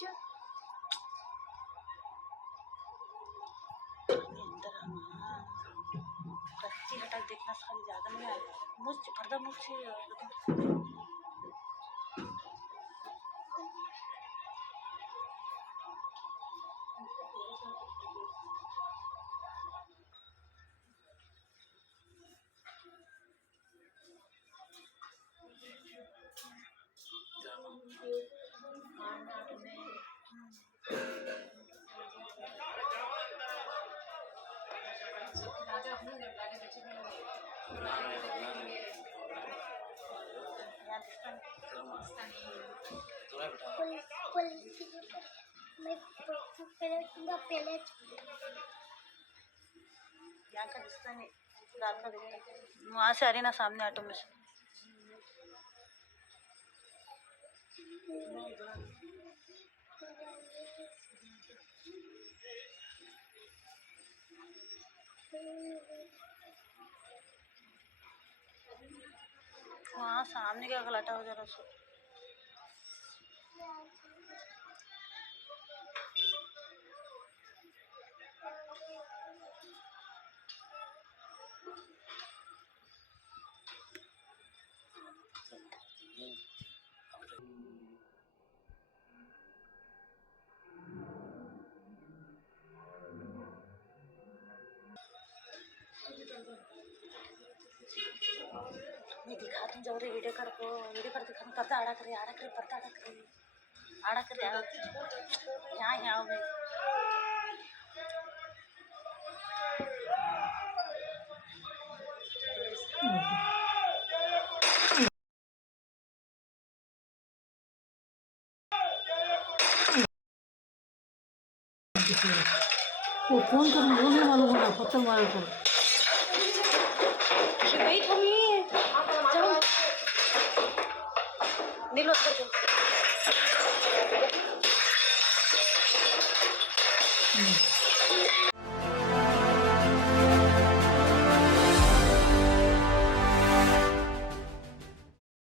जो अंदर कच्ची हटा देखना खाली ज़्यादा नहीं आएगा। मुझ पर्दा मुझ पहले यहाँ का दिखता नहीं, रात का दिखता। वहाँ से आ रही ना सामने ऑटो में से। वहाँ सामने क्या गलाटा हो जा रहा है। मैं दिखा तुम जब वीडियो कर को वीडियो कर दिखा पर्दा आड़ा करे पर्दा आड़ा करे यहाँ यहाँ में वो फोन कर बोलने वालों को ना पत्थर मार कर नीलो